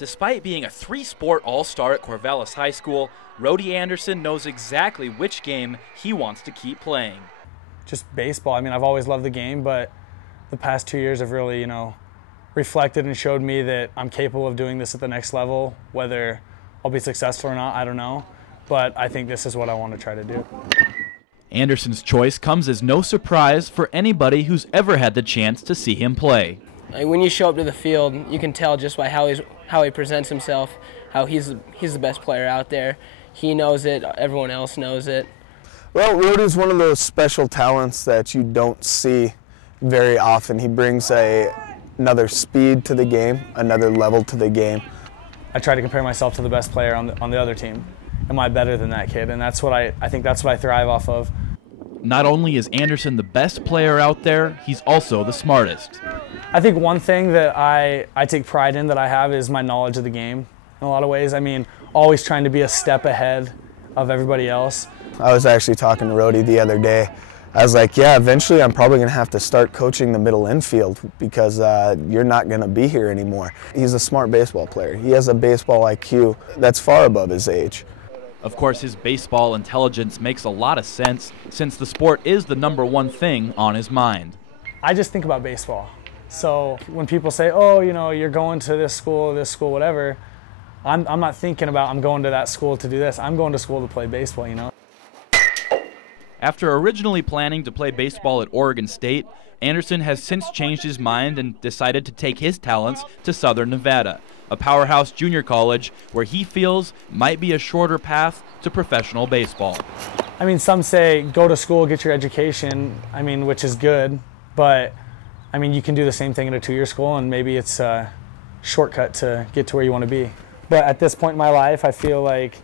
Despite being a three-sport all-star at Corvallis High School, Rodee Anderson knows exactly which game he wants to keep playing. Just baseball. I mean, I've always loved the game, but the past 2 years have really, reflected and showed me that I'm capable of doing this at the next level. Whether I'll be successful or not, I don't know. But I think this is what I want to try to do. Anderson's choice comes as no surprise for anybody who's ever had the chance to see him play. When you show up to the field, you can tell just by how he presents himself, how he's the best player out there. He knows it. Everyone else knows it. Well, Rodee's one of those special talents that you don't see very often. He brings another speed to the game, another level to the game. I try to compare myself to the best player on the other team. Am I better than that kid? And that's what I think that's what I thrive off of. Not only is Anderson the best player out there, he's also the smartest. I think one thing that I take pride in that I have is my knowledge of the game in a lot of ways. I mean, always trying to be a step ahead of everybody else. I was actually talking to Rodee the other day. I was like, yeah, eventually I'm probably going to have to start coaching the middle infield because you're not going to be here anymore. He's a smart baseball player. He has a baseball IQ that's far above his age. Of course, his baseball intelligence makes a lot of sense since the sport is the #1 thing on his mind. I just think about baseball. So when people say, oh, you're going to this school, whatever, I'm not thinking about I'm going to that school to do this. I'm going to school to play baseball, After originally planning to play baseball at Oregon State, Anderson has since changed his mind and decided to take his talents to Southern Nevada, a powerhouse junior college where he feels might be a shorter path to professional baseball. I mean, some say go to school, get your education, which is good, but you can do the same thing at a 2-year school and maybe it's a shortcut to get to where you want to be. But at this point in my life, I feel like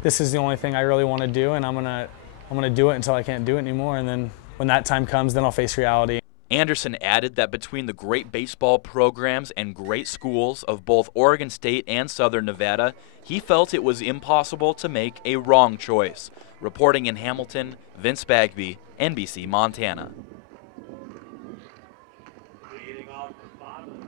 this is the only thing I really want to do, and I'm gonna do it until I can't do it anymore, and then when that time comes, then I'll face reality. Anderson added that between the great baseball programs and great schools of both Oregon State and Southern Nevada, he felt it was impossible to make a wrong choice. Reporting in Hamilton, Vince Bagby, NBC Montana.